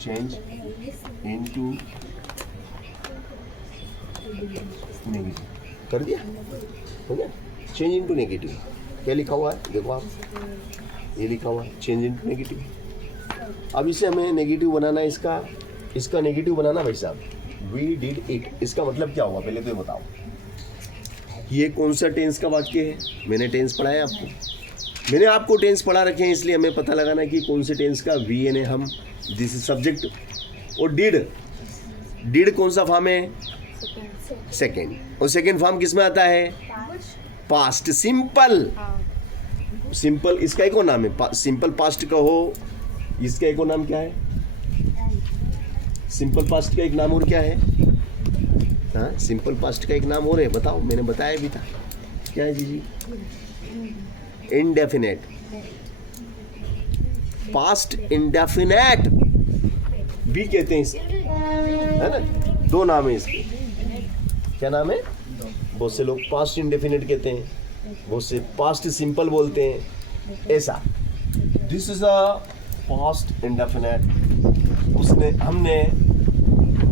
Change into negative कर दिया, हो गया। चेंज इनटू नेगेटिव क्या लिखा हुआ है, देखो आप, ये लिखा हुआ है चेंज इनटू नेगेटिव। अब इसे हमें नेगेटिव बनाना है, इसका नेगेटिव बनाना भाई साहब। वी डिड इट, इसका मतलब क्या हुआ पहले तो ये बताओ। ये कौन सा टेंस का वाक्य है, मैंने टेंस पढ़ाया आपको, मैंने आपको टेंस पढ़ा रखे हैं, इसलिए हमें पता लगाना है कि कौन से टेंस का। वी यानी हम, दिस इज सब्जेक्ट, और डिड कौन सा फॉर्म है, सेकेंड, और सेकेंड फॉर्म किस में आता है, पास्ट सिंपल। सिंपल इसका एक और नाम है, सिंपल पास्ट का हो, इसका एक और नाम क्या है, सिंपल पास्ट का एक नाम और क्या है, हाँ सिंपल पास्ट का एक नाम और है, बताओ, मैंने बताया भी था, क्या है जी, इंडेफिनेट, पास्ट इंडेफिनेट भी कहते हैं इसे, है ना, दो नाम है इसके, क्या नाम है, बहुत से लोग पास्ट इंडेफिनेट कहते हैं, बहुत से पास्ट सिंपल बोलते हैं, ऐसा। This is a past indefinite. हमने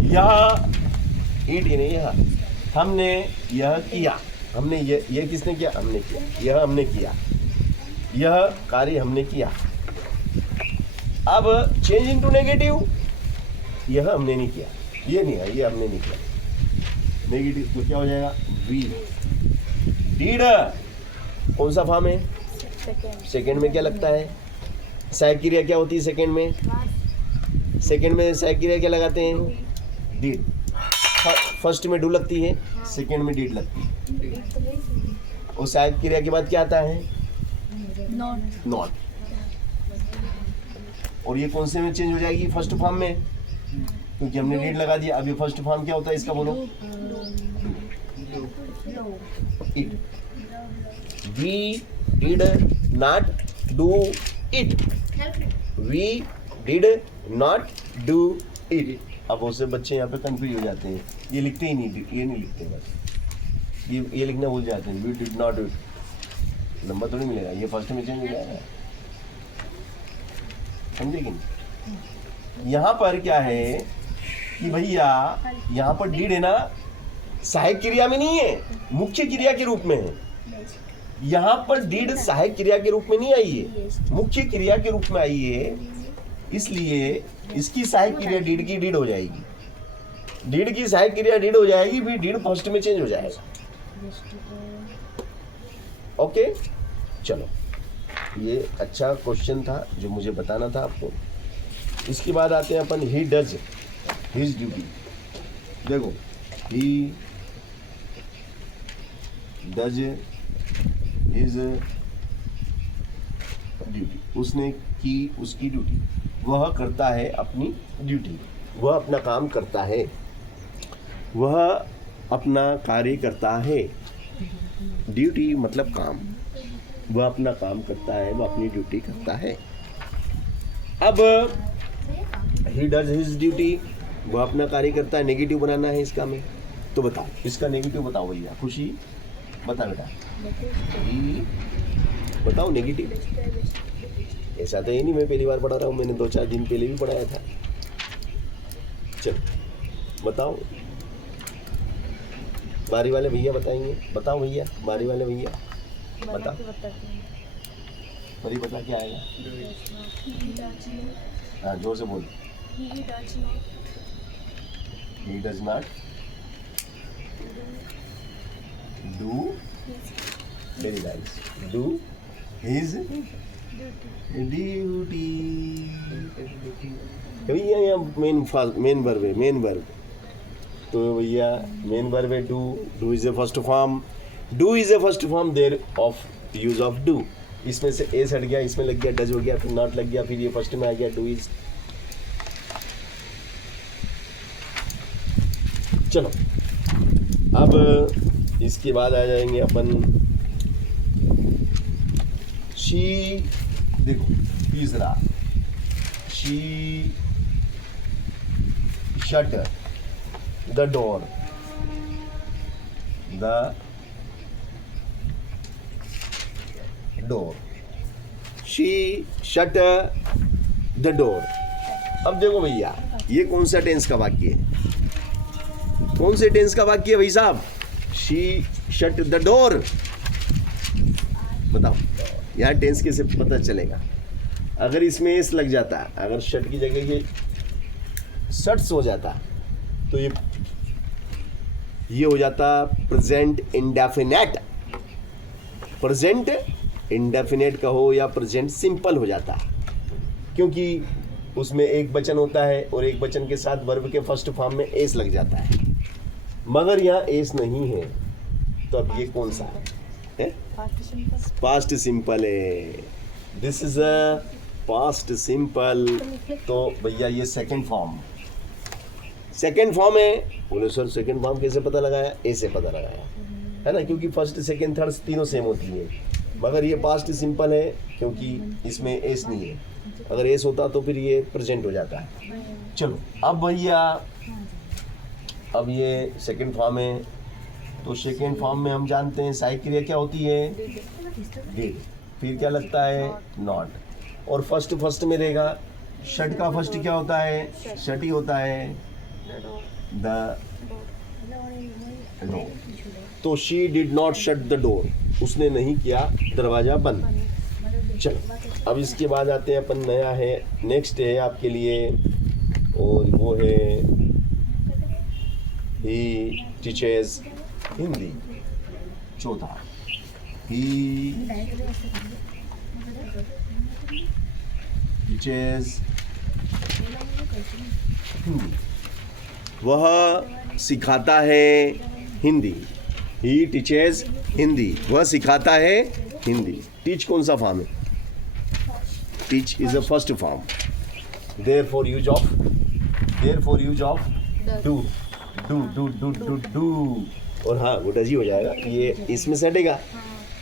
यह इट यानी यह, हमने यह किया, हमने यह किसने किया, हमने किया, यह हमने किया, यह कार्य हमने किया। अब चेंज इनटू नेगेटिव, यह हमने नहीं किया, ये नहीं है, ये हमने नहीं किया, नेगेटिव तो क्या हो जाएगा, वी डिड, कौन सा फॉर्म है, सेकेंड में क्या लगता है, सहायक क्रिया क्या होती है सेकेंड में, सहायक क्रिया क्या लगाते हैं, डिड। फर्स्ट में डू लगती है, सेकेंड में डिड लगती है, और सहायक क्रिया के बाद क्या आता है, नॉट। और ये कौन से में चेंज हो जाएगी, फर्स्ट फॉर्म में, क्योंकि हमने डिड लगा दिया। अब ये फर्स्ट फॉर्म क्या होता है इसका, बोलो, it. We did not do it, we did not do it. अब बहुत से बच्चे यहाँ पे कंफ्यूज हो जाते हैं, ये लिखते ही नहीं, ये नहीं लिखते, बस ये लिखना भूल जाते हैं, we did not do it, number तो नहीं मिलेगा, ये फर्स्ट में चेंज हो जाएगा, समझे कि नहीं। यहाँ पर क्या है कि भैया यहाँ पर डिड है ना, सहायक क्रिया में नहीं है, मुख्य क्रिया के रूप में है। यहाँ पर डिड सहायक क्रिया के रूप में नहीं आई है, मुख्य क्रिया के रूप में आई है, इसलिए इसकी सहायक क्रिया डिड की डिड हो जाएगी, डिड की सहायक क्रिया डिड हो जाएगी, फिर डिड फर्स्ट में चेंज हो जाएगा। ओके, चलो, ये अच्छा क्वेश्चन था जो मुझे बताना था आपको। इसके बाद आते हैं अपन ही डज हिज ड्यूटी। देखो, ही डज हिज ड्यूटी, उसने की उसकी ड्यूटी, वह करता है अपनी ड्यूटी, वह अपना काम करता है, वह अपना कार्य करता है। ड्यूटी मतलब काम, वह अपना काम करता है, वह अपनी ड्यूटी करता है। अब ही डज हिज ड्यूटी, वह अपना कार्य करता है, नेगेटिव बनाना है इसका में, तो बताओ इसका नेगेटिव बताओ भैया, खुशी बता बेटा, ही बताओ नेगेटिव। ऐसा तो ये नहीं मैं पहली बार पढ़ा रहा हूँ, मैंने 2-4 दिन पहले भी पढ़ाया था। चलो बताओ, बारी वाले भैया बताएंगे, बताओ भैया, बारी वाले भैया बता, परी बता क्या आएगा, हाँ जोर से बोल, he does not do, very nice, do his duty. भैया यहाँ मेन वर्ब, तो भैया मेन वर्ब है do is a first form there of use of do. इसमें से एस हट गया, इसमें लग गया डज हो गया, फिर नॉट लग गया, फिर ये फर्स्ट में आ गया डू इज। चलो अब इसके बाद आ जाएंगे अपन शी। देखो तीसरा, she shut the door, she shut the door. अब देखो भैया, ये कौन सा टेंस का वाक्य है? कौन से टेंस का वाक्य है भाई साहब? She shut the door. बताओ यहाँ टेंस कैसे पता चलेगा? अगर इसमें एस लग जाता, अगर शट की जगह ये शट्स हो जाता, तो ये हो जाता प्रेजेंट इंडेफिनेट। प्रेजेंट इंडेफिनेट कहो या प्रेजेंट सिंपल हो जाता, क्योंकि उसमें एक वचन होता है और एक वचन के साथ वर्ब के फर्स्ट फॉर्म में एस लग जाता है। मगर यहाँ एस नहीं है, तो अब ये कौन सा है? पास्ट सिंपल है। This is a past simple. तो भैया ये सेकंड फॉर्म है। बोले सर सेकंड फॉर्म कैसे पता लगाया? ए से पता लगाया, है ना, क्योंकि फर्स्ट सेकंड थर्ड तीनों सेम होती है। मगर ये पास्ट सिंपल है क्योंकि इसमें एस नहीं है। अगर एस होता तो फिर ये प्रेजेंट हो जाता है। चलो अब भैया, अब ये सेकंड फॉर्म है, तो सेकंड फॉर्म में हम जानते हैं सहायक क्रिया क्या होती है? डिड। फिर क्या लगता है? नॉट। और फर्स्ट में रहेगा, शट का फर्स्ट क्या होता है? शट ही होता है, द डोर। तो she did not shut the door, उसने नहीं किया दरवाजा बंद। चलो अब इसके बाद आते हैं अपन, नया है, नेक्स्ट है आपके लिए, और वो है ही टीचर्स हिंदी। चौथा, ही टीचर्स हिंदी। वह सिखाता है हिंदी। ही टीचर्स हिंदी, वह सिखाता है हिंदी। टीच कौन सा फॉर्म है? Teach is a first form. Therefore use of do. और हाँ वो डज ही हो जाएगा, ये इसमें सेटेगा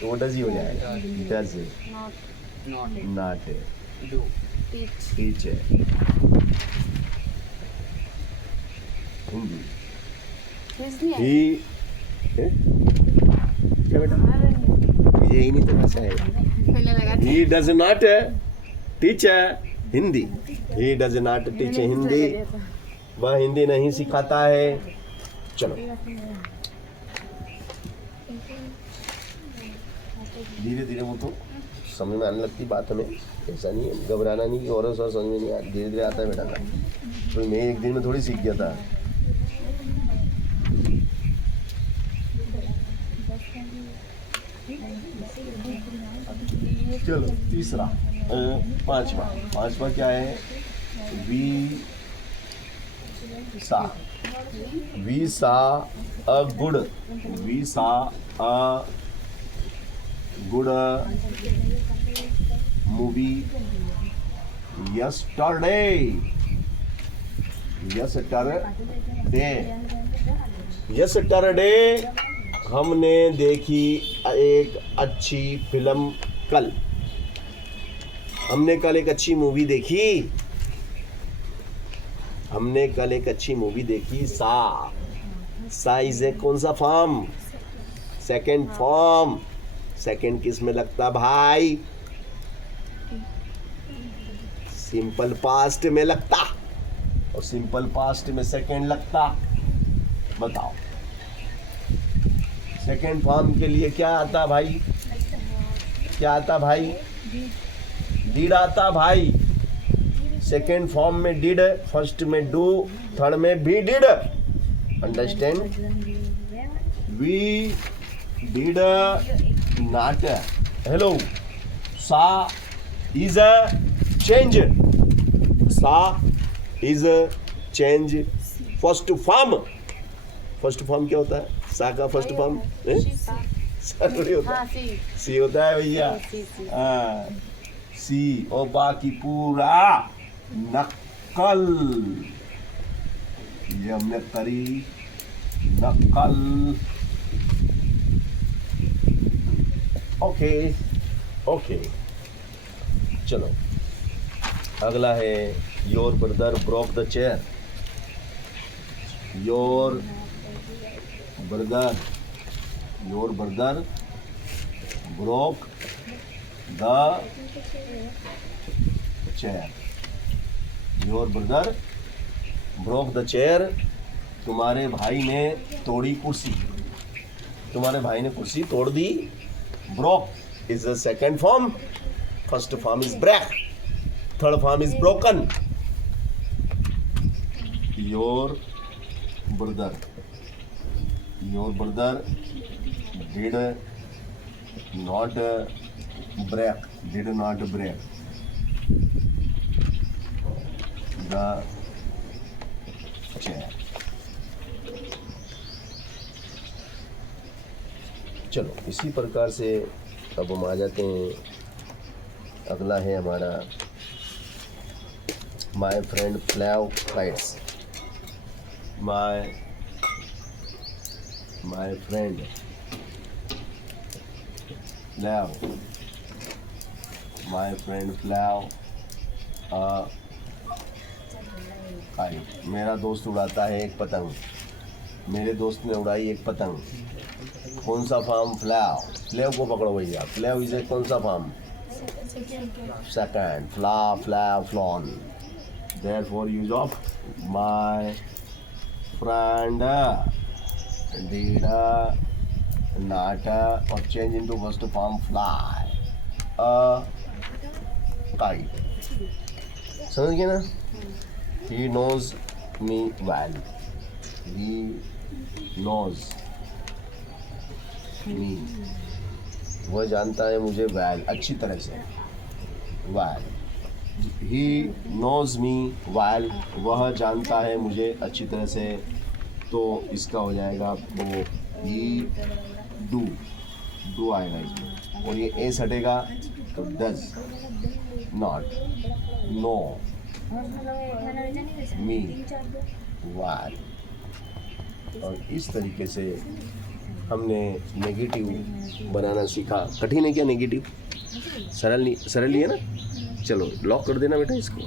तो वो डज ही हो जाएगा। Does not teach Hindi. He क्या बेटा, यही नहीं तो भाषा है। He does not teach Hindi. He does not teach Hindi, वह हिंदी नहीं सिखाता है। चलो धीरे धीरे वो तो समझ में आने लगती बात, हमें ऐसा नहीं है, घबराना नहीं, और समझ में नहीं आता, धीरे धीरे आता है बेटा का। तो मैं एक दिन में थोड़ी सीख गया था। चलो तीसरा, पांचवा क्या है? We saw a good movie yesterday हमने देखी एक अच्छी फिल्म कल। हमने कल एक अच्छी मूवी देखी। सा इज ए कौन सा फॉर्म? Second form. सेकंड किस में लगता भाई? सिंपल पास्ट में लगता, और सिंपल पास्ट में सेकंड लगता। बताओ सेकंड फॉर्म के लिए क्या आता भाई? डिड आता भाई। सेकंड फॉर्म में डिड, फर्स्ट में डू, थर्ड में भी did. Understand? We did not. Hello, सा is a change. First form क्या होता है? सा का फर्स्ट फॉर्म होता है, सी होता है भैया। सी, और बाकी पूरा नकल। ये हमने करी नकल। ओके चलो अगला है, your brother broke the chair. Your brother broke the chair. Your brother broke the chair, तुम्हारे भाई ने तोड़ी कुर्सी, तुम्हारे भाई ने कुर्सी तोड़ दी। Broke is the second form, first form is break, third form is broken. Your brother did not break the chair। चलो इसी प्रकार से अब हम आ जाते हैं, अगला है हमारा my friend flew kites. my friend flew a kite। मेरा दोस्त उड़ाता है एक पतंग, मेरे दोस्त ने उड़ाई एक पतंग। कौन सा फॉर्म? फ्लैव को पकड़ो भैया। फ्लैव इसे कौन सा form? Second. Flew flown. Therefore use of my friend did not or change into first form fly a kite। समझ गए ना? He knows me well। He knows me, वह जानता है मुझे well, अच्छी तरह से। well। He knows me well, वह जानता है मुझे अच्छी तरह से। तो इसका हो जाएगा वो he do आएगा इसमें, और ये एस हटेगा तो does not know me well। और इस तरीके से हमने नेगेटिव बनाना सीखा। कठिन है क्या नेगेटिव? सरल ही है ना? चलो लॉक कर देना बेटा इसको।